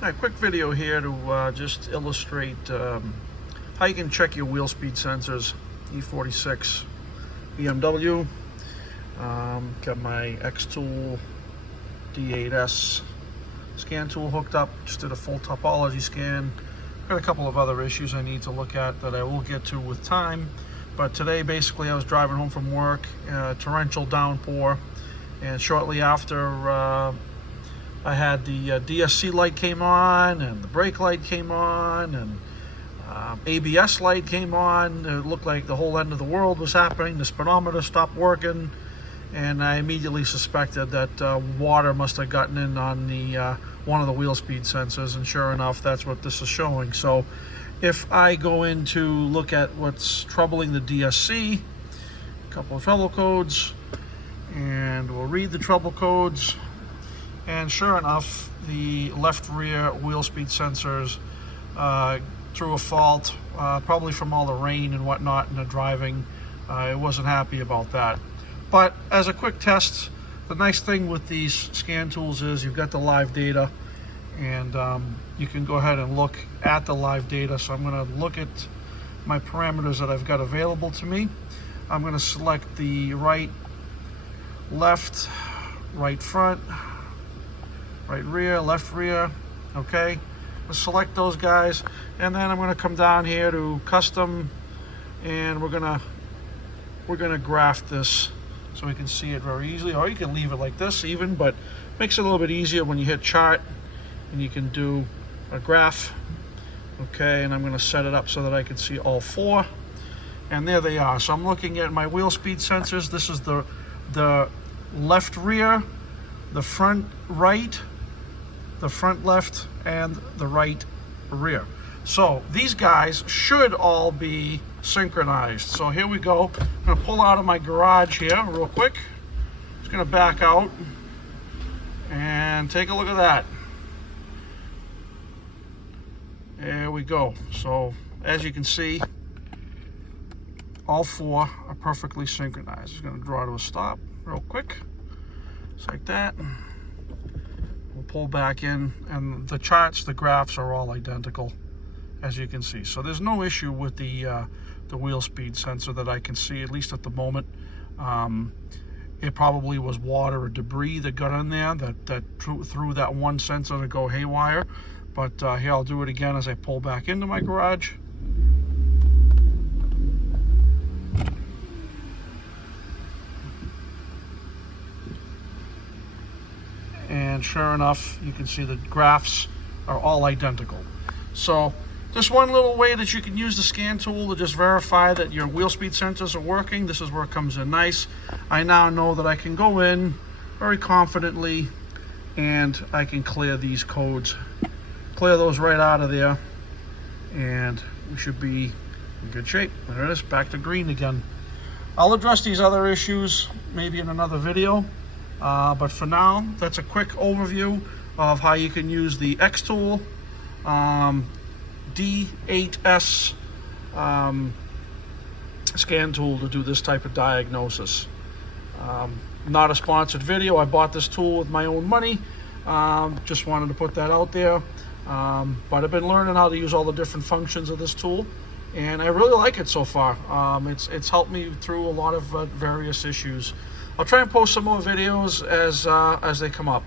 A quick video here to just illustrate how you can check your wheel speed sensors. E46 BMW. Got my X-Tool D8S scan tool hooked up. Just did a full topology scan. Got a couple of other issues I need to look at that I will get to with time. But today, basically, I was driving home from work, torrential downpour, and shortly after I had the DSC light came on, and the brake light came on, and ABS light came on. It looked like the whole end of the world was happening. The speedometer stopped working, and I immediately suspected that water must have gotten in on the one of the wheel speed sensors, and sure enough, that's what this is showing. So if I go in to look at what's troubling the DSC, a couple of trouble codes, and we'll read the trouble codes. And sure enough, the left rear wheel speed sensors through a fault, probably from all the rain and whatnot in the driving. I wasn't happy about that. But as a quick test, the nice thing with these scan tools is you've got the live data, and you can go ahead and look at the live data. So I'm going to look at my parameters that I've got available to me. I'm going to select the right, left, right front, right rear, left rear. Okay, let's select those guys, and then I'm going to come down here to custom, and we're gonna graph this so we can see it very easily, or you can leave it like this even, but makes it a little bit easier when you hit chart and you can do a graph. Okay, and I'm going to set it up so that I can see all four, and there they are. So I'm looking at my wheel speed sensors. This is the left rear, the front right, the front left, and the right rear. So these guys should all be synchronized. So here we go. I'm going to pull out of my garage here real quick. Just going to back out and take a look at that. There we go. So as you can see, all four are perfectly synchronized. Just going to draw to a stop real quick, just like that. We'll pull back in, and the charts, the graphs are all identical, as you can see. So there's no issue with the wheel speed sensor that I can see, at least at the moment. It probably was water or debris that got in there that threw that one sensor to go haywire. But here, I'll do it again as I pull back into my garage. And sure enough, you can see the graphs are all identical. So just one little way that you can use the scan tool to just verify that your wheel speed sensors are working. This is where it comes in nice. I now know that I can go in very confidently and I can clear these codes, clear those right out of there, and we should be in good shape. There it is, back to green again. I'll address these other issues maybe in another video. But for now, that's a quick overview of how you can use the X-Tool D8S scan tool to do this type of diagnosis. Not a sponsored video. I bought this tool with my own money. Just wanted to put that out there. But I've been learning how to use all the different functions of this tool, and I really like it so far. It's helped me through a lot of various issues. I'll try and post some more videos as they come up.